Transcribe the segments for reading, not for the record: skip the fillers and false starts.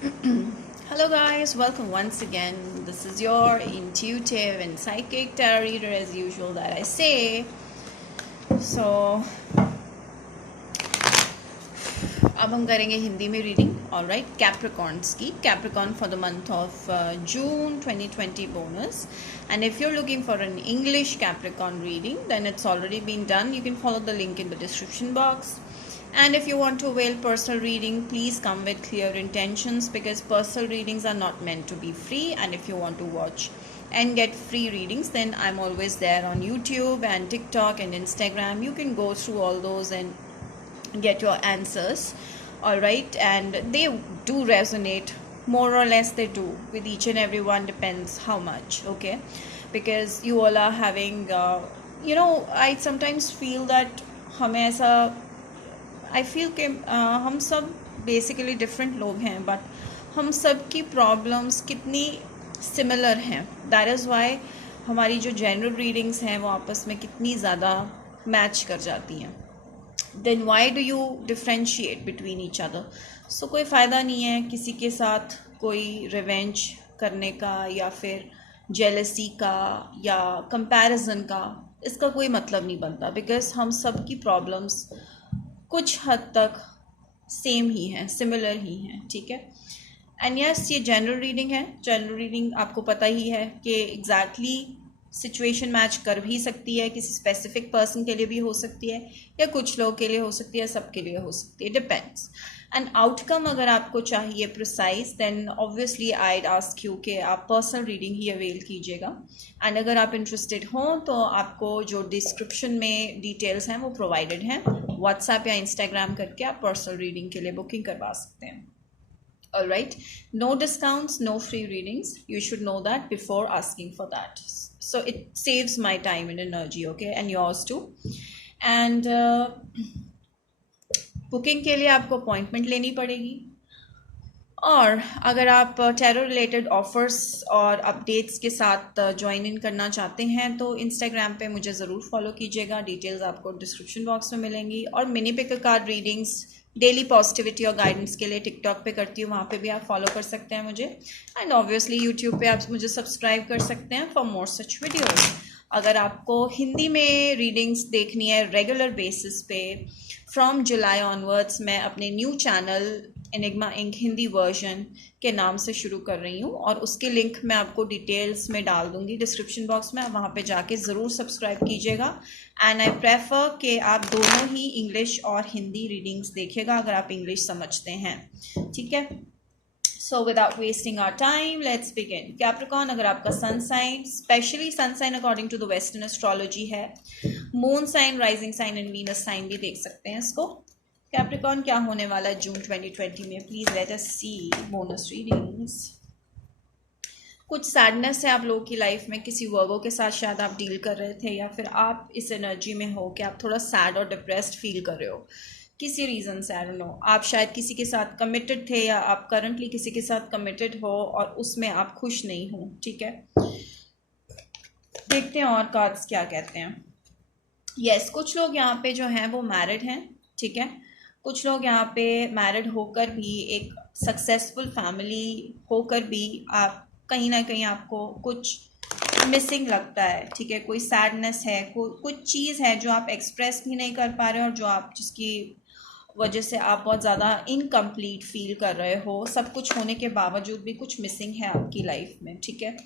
Hello, guys, welcome once again. This is your intuitive and psychic tarot reader, as usual, that I say. So, अब हम करेंगे हिंदी में reading. All right, Capricorns की. Capricorn for the month of June 2020 bonus. And if you're looking for an English Capricorn reading, then it's already been done. You can follow the link in the description box. And if you want to avail personal reading, please come with clear intentions, because personal readings are not meant to be free. And if you want to watch and get free readings, then I'm always there on YouTube and TikTok and Instagram. You can go through all those and get your answers. All right, and they do resonate, more or less they do, with each and every one, depends how much. Okay, because you all are having I sometimes feel that हमें ऐसा I feel कि हम सब basically different लोग हैं, but हम सब की प्रॉब्लम्स कितनी सिमिलर हैं. दैट इज़ वाई हमारी जो जनरल रीडिंग्स हैं वो आपस में कितनी ज़्यादा मैच कर जाती हैं. Then why do you differentiate between each other? So कोई फ़ायदा नहीं है किसी के साथ कोई रिवेंज करने का, या फिर जेलसी का, या कंपैरिजन का. इसका कोई मतलब नहीं बनता, बिकॉज हम सब की प्रॉब्लम्स कुछ हद तक सेम ही हैं, सिमिलर ही हैं. ठीक है. एंड यस, ये जनरल रीडिंग है. जनरल रीडिंग आपको पता ही है कि एग्जैक्टली सिचुएशन मैच कर भी सकती है, किसी स्पेसिफिक पर्सन के लिए भी हो सकती है, या कुछ लोग के लिए हो सकती है, सबके लिए हो सकती है, डिपेंड्स. एंड आउटकम अगर आपको चाहिए precise, then obviously I'd ask you कि आप पर्सनल रीडिंग ही अवेल कीजिएगा. एंड अगर आप इंटरेस्टेड हों तो आपको जो डिस्क्रिप्शन में डिटेल्स हैं वो प्रोवाइडेड हैं. व्हाट्सएप या इंस्टाग्राम करके आप पर्सनल रीडिंग के लिए बुकिंग करवा सकते हैं. All right, no discounts, no free readings. You should know that before asking for that. So it saves my time and energy, okay, and yours too. And booking के लिए आपको appointment लेनी पड़ेगी. और अगर आप टैरो रिलेटेड ऑफर्स और updates के साथ ज्वाइन इन करना चाहते हैं तो इंस्टाग्राम पे मुझे ज़रूर फॉलो कीजिएगा. डिटेल्स आपको डिस्क्रिप्शन बॉक्स में मिलेंगी. और mini pickle card readings daily positivity और गाइडेंस के लिए टिकटॉक पे करती हूँ, वहाँ पे भी आप फॉलो कर सकते हैं मुझे. एंड ऑब्वियसली यूट्यूब पे आप मुझे सब्सक्राइब कर सकते हैं फॉर मोर सच वीडियोज़. अगर आपको हिंदी में रीडिंग्स देखनी है रेगुलर बेसिस पे, फ्रॉम जुलाई ऑनवर्ड्स मैं अपने new channel enigma ink Hindi version के नाम से शुरू कर रही हूँ, और उसके लिंक मैं आपको डिटेल्स में डाल दूँगी डिस्क्रिप्शन बॉक्स में. आप वहाँ पे जाके ज़रूर सब्सक्राइब कीजिएगा. एंड आई प्रेफर कि आप दोनों ही इंग्लिश और हिंदी रीडिंग्स देखिएगा अगर आप इंग्लिश समझते हैं. ठीक है. So without wasting our time, let's begin. Capricorn, अगर आपका sun sign, specially sun sign according to the western astrology है, moon sign, rising sign and Venus sign भी देख सकते हैं इसको. कैप्रिकॉर्न क्या होने वाला है जून 2020 में? Please let us see bonus readings. कुछ सैडनेस है आप लोगों की लाइफ में, किसी वर्गो के साथ शायद आप डील कर रहे थे, या फिर आप इस एनर्जी में हो कि आप थोड़ा सैड और डिप्रेस्ड फील कर रहे हो किसी रीज़न से. आई डोंट नो, आप शायद किसी के साथ कमिटेड थे, या आप करंटली किसी के साथ कमिटेड हो और उसमें आप खुश नहीं हो. ठीक है. देखते हैं और कार्ड्स क्या कहते हैं. यस, कुछ लोग यहाँ पे जो हैं वो मैरिड हैं. ठीक है. कुछ लोग यहाँ पे मैरिड होकर भी, एक सक्सेसफुल फैमिली होकर भी, आप कहीं ना कहीं आपको कुछ मिसिंग लगता है. ठीक है. कोई सैडनेस है, कुछ चीज़ है जो आप एक्सप्रेस भी नहीं कर पा रहे हो, और जो आप जिसकी वजह से आप बहुत ज़्यादा इनकम्प्लीट फील कर रहे हो. सब कुछ होने के बावजूद भी कुछ मिसिंग है आपकी लाइफ में. ठीक है.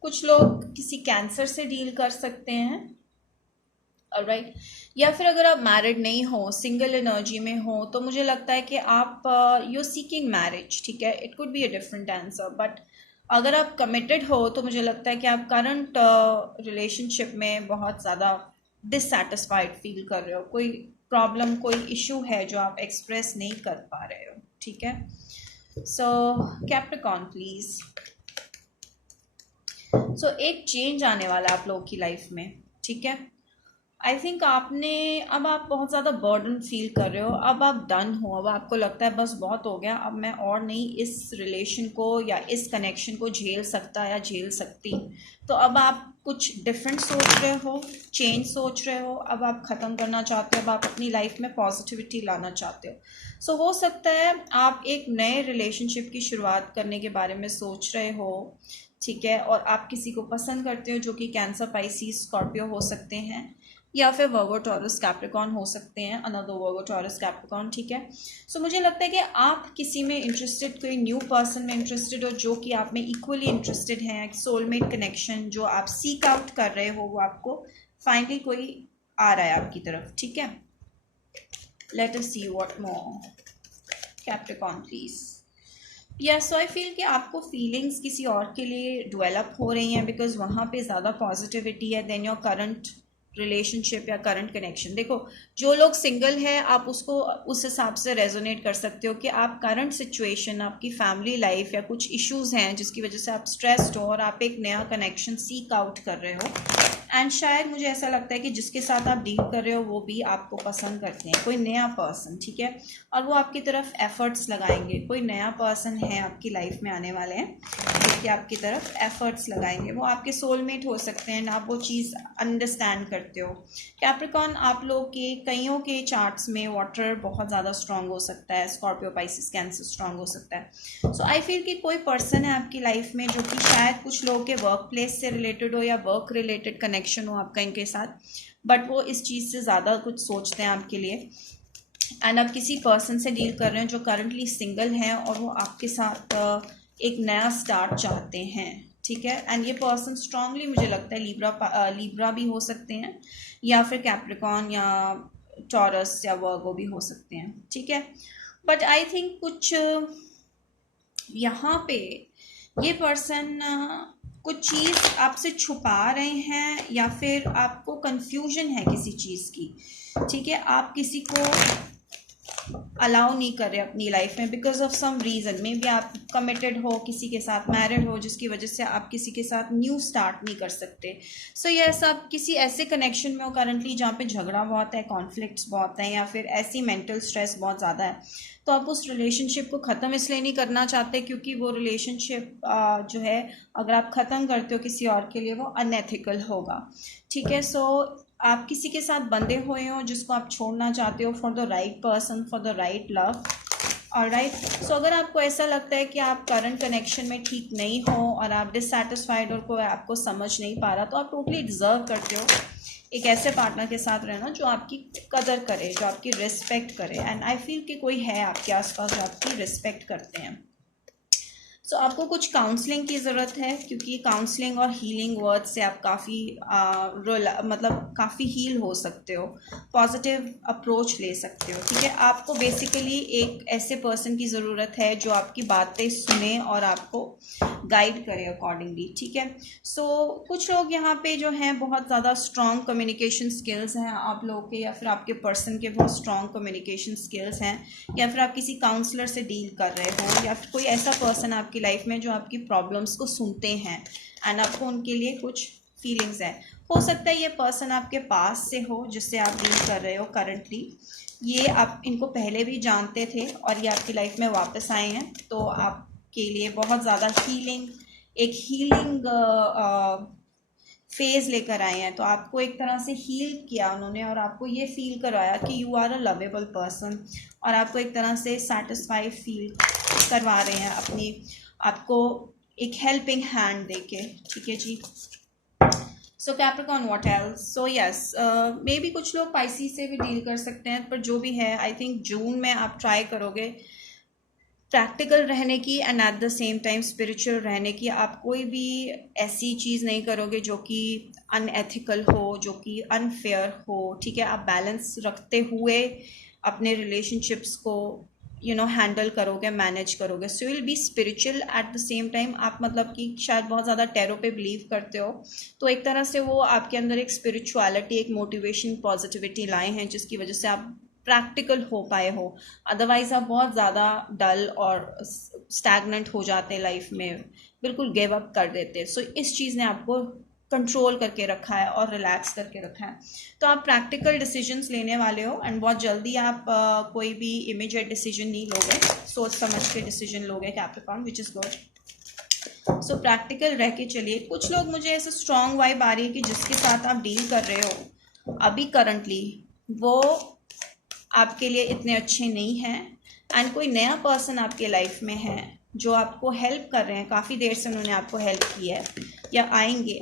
कुछ लोग किसी कैंसर से डील कर सकते हैं. ऑलराइट. या फिर अगर आप मैरिड नहीं हो, सिंगल एनर्जी में हो, तो मुझे लगता है कि आप यू सीकिंग मैरिज. ठीक है. It could be a different answer. But अगर आप कमिटेड हो तो मुझे लगता है कि आप करंट रिलेशनशिप में बहुत ज़्यादा डिससेटिस्फाइड फील कर रहे हो. कोई प्रॉब्लम, कोई इशू है जो आप एक्सप्रेस नहीं कर पा रहे हो. ठीक है. सो कैप्रिकॉर्न प्लीज. सो एक चेंज आने वाला है आप लोगों की लाइफ में. ठीक है. आई थिंक आपने, अब आप बहुत ज़्यादा बर्डन फील कर रहे हो, अब आप डन हो, अब आपको लगता है बस बहुत हो गया, अब मैं और नहीं इस रिलेशन को या इस कनेक्शन को झेल सकता या झेल सकती। तो अब आप कुछ डिफरेंट सोच रहे हो, चेंज सोच रहे हो, अब आप ख़त्म करना चाहते हो, अब आप अपनी लाइफ में पॉजिटिविटी लाना चाहते हो। सो हो सकता है आप एक नए रिलेशनशिप की शुरुआत करने के बारे में सोच रहे हो, ठीक है, और आप किसी को पसंद करते हो जो कि कैंसर, पाइसिस, स्कॉर्पियो हो सकते हैं, या फिर वर्गो, टॉरस, कैप्रिकॉर्न हो सकते हैं, अनदर वर्गो, टॉरस, कैप्रिकॉर्न, ठीक है। सो मुझे लगता है कि आप किसी में इंटरेस्टेड, कोई न्यू पर्सन में इंटरेस्टेड हो जो कि आप में इक्वली इंटरेस्टेड हैं, सोलमेट कनेक्शन जो आप सीक आउट कर रहे हो, वो आपको फाइनली कोई आ रहा है आपकी तरफ, ठीक है। Late us see what more, Capricorn please. Yes, so I feel कि आपको फीलिंग्स किसी और के लिए डेवलप हो रही हैं, बिकॉज वहाँ पे ज़्यादा पॉजिटिविटी है देन योर करंट रिलेशनशिप या करंट कनेक्शन। देखो, जो लोग सिंगल है आप उसको उस हिसाब से रेजोनेट कर सकते हो कि आप करंट सिचुएशन, आपकी फैमिली लाइफ या कुछ इश्यूज हैं जिसकी वजह से आप स्ट्रेस्ड हो और आप एक नया कनेक्शन सीक आउट कर रहे हो। एंड शायद मुझे ऐसा लगता है कि जिसके साथ आप डील कर रहे हो वो भी आपको पसंद करते हैं, कोई नया पर्सन, ठीक है, और वो आपकी तरफ एफर्ट्स लगाएंगे। कोई नया पर्सन है आपकी लाइफ में आने वाले हैं जो कि आपकी तरफ एफर्ट्स लगाएंगे, वो आपके सोलमेट हो सकते हैं, आप वो चीज़ अंडरस्टैंड करते हो। कैप्रिकॉर्न, आप लोग के कईयों के चार्ट्स में वाटर बहुत ज़्यादा स्ट्रांग हो सकता है, स्कॉर्पियो, पाइसिस, कैंसर स्ट्रांग हो सकता है। सो आई फील कि कोई पर्सन है आपकी लाइफ में जो कि शायद कुछ लोगों के वर्क प्लेस से रिलेटेड हो या वर्क रिलेटेड कनेक्शन हो आपका इनके साथ, बट वो इस चीज़ से ज़्यादा कुछ सोचते हैं आपके लिए। एंड आप किसी पर्सन से डील कर रहे हैं जो करंटली सिंगल हैं और वो आपके साथ एक नया स्टार्ट चाहते हैं, ठीक है। एंड ये पर्सन स्ट्रांगली मुझे लगता है लीब्रा भी हो सकते हैं, या फिर कैप्रिकॉर्न या टॉरस या वर्गो भी हो सकते हैं, ठीक है। बट आई थिंक कुछ यहाँ पे ये पर्सन कुछ चीज़ आपसे छुपा रहे हैं, या फिर आपको कंफ्यूजन है किसी चीज़ की, ठीक है। आप किसी को अलाउ नहीं कर रहे अपनी लाइफ में because of some reason, maybe आप कमिटेड हो, किसी के साथ मैरिड हो, जिसकी वजह से आप किसी के साथ न्यू स्टार्ट नहीं कर सकते। सो यस, आप किसी ऐसे कनेक्शन में हो करंटली जहाँ पे झगड़ा बहुत है, कॉन्फ्लिक्ट्स बहुत हैं, या फिर ऐसी मेंटल स्ट्रेस बहुत ज़्यादा है, तो आप उस रिलेशनशिप को ख़त्म इसलिए नहीं करना चाहते क्योंकि वो रिलेशनशिप जो है, अगर आप ख़त्म करते हो किसी और के लिए, वो अनएथिकल होगा, ठीक है। सो आप किसी के साथ बंधे हुए हो जिसको आप छोड़ना चाहते हो for the right person, for the right love, alright. So अगर आपको ऐसा लगता है कि आप करंट कनेक्शन में ठीक नहीं हो और आप डिससेटिस्फाइड और कोई आपको समझ नहीं पा रहा, तो आप टोटली डिजर्व करते हो एक ऐसे पार्टनर के साथ रहना जो आपकी कदर करे, जो आपकी रिस्पेक्ट करे। एंड आई फील कि कोई है आपके आसपास जो आपकी रिस्पेक्ट करते हैं। सो आपको कुछ काउंसलिंग की ज़रूरत है क्योंकि काउंसलिंग और हीलिंग वर्ड से आप काफ़ी मतलब काफ़ी हील हो सकते हो, पॉजिटिव अप्रोच ले सकते हो, ठीक है। आपको बेसिकली एक ऐसे पर्सन की ज़रूरत है जो आपकी बातें सुने और आपको गाइड करे अकॉर्डिंगली, ठीक है। सो कुछ लोग यहाँ पे जो हैं बहुत ज़्यादा स्ट्रॉन्ग कम्युनिकेशन स्किल्स हैं आप लोगों के, या फिर आपके पर्सन के बहुत स्ट्रॉन्ग कम्युनिकेशन स्किल्स हैं, या फिर आप किसी काउंसलर से डील कर रहे हो, या फिर कोई ऐसा पर्सन आपकी लाइफ में जो आपकी प्रॉब्लम्स को सुनते हैं एंड आपको उनके लिए कुछ फीलिंग्स है। हो सकता है ये पर्सन आपके पास से हो जिससे आप डील कर रहे हो करंटली, ये आप इनको पहले भी जानते थे और ये आपकी लाइफ में वापस आए हैं, तो आपके लिए बहुत ज़्यादा एक हीलिंग फेज लेकर आए हैं। तो आपको एक तरह से हील किया उन्होंने और आपको ये फील करवाया कि you are a lovable person, और आपको एक तरह से सेटिस्फाई फील करवा रहे हैं अपनी, आपको एक हेल्पिंग हैंड देके, ठीक है जी। So Capricorn, what else? So yes, maybe कुछ लोग पाइसिस से भी डील कर सकते हैं, पर जो भी है आई थिंक जून में आप ट्राई करोगे प्रैक्टिकल रहने की and at the same time spiritual रहने की। आप कोई भी ऐसी चीज़ नहीं करोगे जो कि अनएथिकल हो, जो कि अनफेयर हो, ठीक है। आप बैलेंस रखते हुए अपने रिलेशनशिप्स को हैंडल करोगे, मैनेज करोगे। So will be spiritual at the same time. आप मतलब कि शायद बहुत ज़्यादा टैरो पे बिलीव करते हो, तो एक तरह से वो आपके अंदर एक स्पिरिचुअलिटी, एक मोटिवेशन, पॉजिटिविटी लाए हैं जिसकी वजह से आप प्रैक्टिकल हो पाए हो। अदरवाइज आप बहुत ज़्यादा डल और स्टैगनेंट हो जाते हैं लाइफ में, बिल्कुल गिव अप कर देते हैं। सो इस चीज़ ने आपको कंट्रोल करके रखा है और रिलैक्स करके रखा है। तो आप प्रैक्टिकल डिसीजंस लेने वाले हो एंड बहुत जल्दी आप कोई भी इमीडिएट डिसीजन नहीं लोगे, सोच समझ के डिसीजन लोगे Capricorn, which is good. So practical रह के चलिए। कुछ लोग मुझे ऐसे स्ट्रॉन्ग वाइब आ रही है कि जिसके साथ आप डील कर रहे हो अभी करंटली वो आपके लिए इतने अच्छे नहीं हैं एंड कोई नया पर्सन आपके लाइफ में है जो आपको हेल्प कर रहे हैं, काफ़ी देर से उन्होंने आपको हेल्प की है या आएंगे,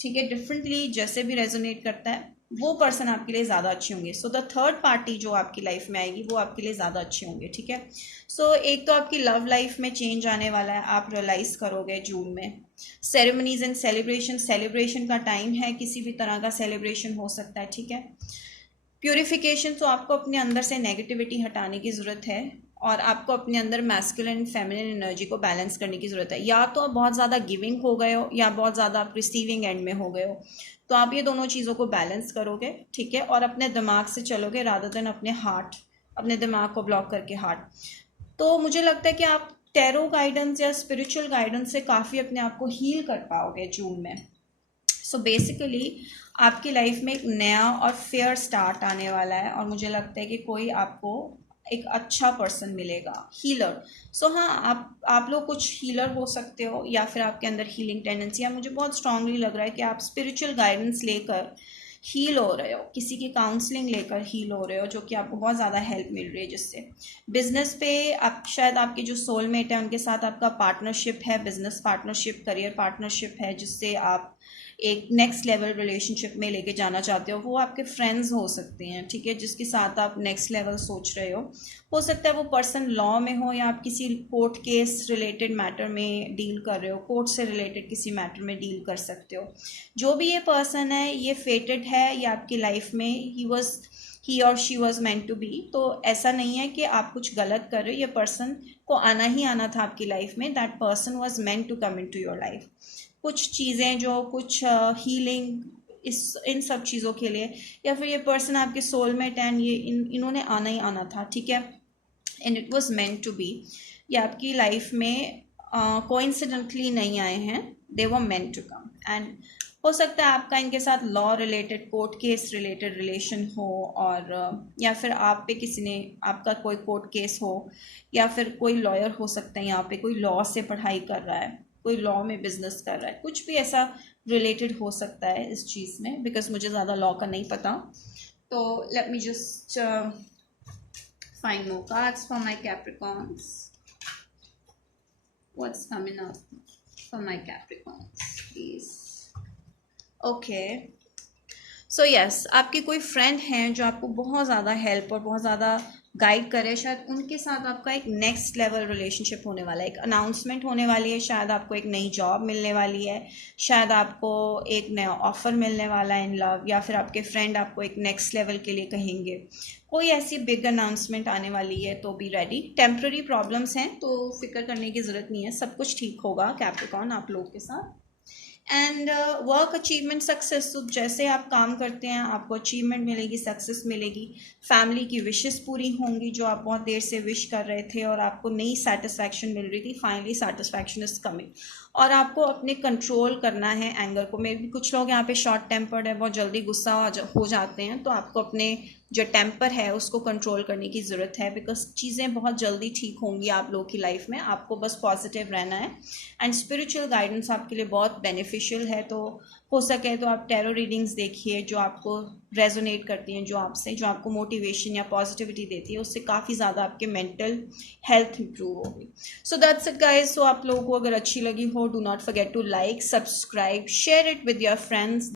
ठीक है, डिफरेंटली जैसे भी रेजोनेट करता है वो पर्सन आपके लिए ज़्यादा अच्छे होंगे। सो द थर्ड पार्टी जो आपकी लाइफ में आएगी वो आपके लिए ज़्यादा अच्छे होंगे, ठीक है। सो एक तो आपकी लव लाइफ में चेंज आने वाला है, आप रियलाइज़ करोगे जून में। सेरेमनीज एंड सेलिब्रेशन का टाइम है, किसी भी तरह का सेलिब्रेशन हो सकता है, ठीक है। प्यूरिफिकेशन, तो आपको अपने अंदर से नेगेटिविटी हटाने की ज़रूरत है और आपको अपने अंदर मैस्कुलिन एंड फेमिनिन एनर्जी को बैलेंस करने की ज़रूरत है। या तो आप बहुत ज़्यादा गिविंग हो गए हो या बहुत ज़्यादा आप रिसीविंग एंड में हो गए हो, तो आप ये दोनों चीज़ों को बैलेंस करोगे, ठीक है, और अपने दिमाग से चलोगे रादर देन अपने हार्ट, अपने दिमाग को ब्लॉक करके हार्ट। तो मुझे लगता है कि आप टैरो गाइडेंस या स्पिरिचुअल गाइडेंस से काफ़ी अपने आप को हील कर पाओगे जून में। सो बेसिकली आपकी लाइफ में एक नया और फेयर स्टार्ट आने वाला है और मुझे लगता है कि कोई आपको एक अच्छा पर्सन मिलेगा, हीलर। सो हाँ, आप लोग कुछ हीलर हो सकते हो या फिर आपके अंदर हीलिंग टेंडेंसी है। मुझे बहुत स्ट्रांगली लग रहा है कि आप स्पिरिचुअल गाइडेंस लेकर हील हो रहे हो, किसी की काउंसलिंग लेकर हील हो रहे हो, जो कि आपको बहुत ज़्यादा हेल्प मिल रही है जिससे। बिजनेस पे आप शायद आपके जो सोलमेट है उनके साथ आपका पार्टनरशिप है, बिजनेस पार्टनरशिप, करियर पार्टनरशिप है, जिससे आप एक नेक्स्ट लेवल रिलेशनशिप में लेके जाना चाहते हो। वो आपके फ्रेंड्स हो सकते हैं, ठीक है, जिसके साथ आप नेक्स्ट लेवल सोच रहे हो सकता है वो पर्सन लॉ में हो या आप किसी कोर्ट केस रिलेटेड मैटर में डील कर रहे हो, कोर्ट से रिलेटेड किसी मैटर में डील कर सकते हो। जो भी ये पर्सन है ये फेटेड है, ये आपकी लाइफ में ही और she was meant to be. तो ऐसा नहीं है कि आप कुछ गलत कर रहे हो, ये पर्सन को आना ही आना था आपकी लाइफ में, that person was meant to come into your life. कुछ चीज़ें जो कुछ हीलिंग इन सब चीज़ों के लिए, या फिर ये पर्सन आपके सोलमेट एंड ये इन्होंने आना ही आना था, ठीक है, and it was meant to be. ये आपकी लाइफ में कोइंसिडेंटली नहीं आए हैं, दे वर मेंट टू कम। एंड हो सकता है आपका इनके साथ law related, court case related relation हो, और या फिर आप पे किसी ने, आपका कोई कोर्ट केस हो, या फिर कोई लॉयर हो सकता है यहाँ पे, कोई लॉ से पढ़ाई कर रहा है, कोई लॉ में बिजनेस कर रहा है, कुछ भी ऐसा रिलेटेड हो सकता है इस चीज़ में, बिकॉज मुझे ज़्यादा लॉ का नहीं पता। तो let me just find more cards for my Capricorns. What's coming up for my Capricorns, please? Okay. So yes, आपके कोई फ्रेंड हैं जो आपको बहुत ज़्यादा हेल्प और बहुत ज़्यादा गाइड करे, शायद उनके साथ आपका एक नेक्स्ट लेवल रिलेशनशिप होने वाला है, एक अनाउंसमेंट होने वाली है, शायद आपको एक नई जॉब मिलने वाली है, शायद आपको एक नया ऑफर मिलने वाला है इन लव, या फिर आपके फ्रेंड आपको एक नेक्स्ट लेवल के लिए कहेंगे, कोई ऐसी बिग अनाउंसमेंट आने वाली है, तो बी रेडी। टेम्प्ररी प्रॉब्लम्स हैं तो फिक्र करने की ज़रूरत नहीं है, सब कुछ ठीक होगा कैप्रिकॉर्न आप लोग के साथ। एंड वर्क अचीवमेंट सक्सेस, तो जैसे आप काम करते हैं आपको अचीवमेंट मिलेगी, सक्सेस मिलेगी, फैमिली की विशेस पूरी होंगी जो आप बहुत देर से विश कर रहे थे और आपको नई सेटिस्फैक्शन मिल रही थी, फाइनली सेटिस्फैक्शन इज कमिंग। और आपको अपने कंट्रोल करना है एंगर को। मे भी कुछ लोग यहाँ पे शॉर्ट टेम्पर्ड है, बहुत जल्दी गुस्सा हो जाते हैं, तो आपको अपने जो टेम्पर है उसको कंट्रोल करने की ज़रूरत है, बिकॉज चीज़ें बहुत जल्दी ठीक होंगी आप लोग की लाइफ में, आपको बस पॉजिटिव रहना है। एंड स्पिरिचुअल गाइडेंस आपके लिए बहुत बेनिफिशियल है, तो हो सके तो आप टैरो रीडिंग्स देखिए जो आपको रेजोनेट करती हैं, जो आपको मोटिवेशन या पॉजिटिविटी देती है, उससे काफ़ी ज़्यादा आपके मेंटल हेल्थ इंप्रूव होगी। So that's it guys. So आप लोगों को अगर अच्छी लगी हो, do not forget to like, subscribe, share it with your friends.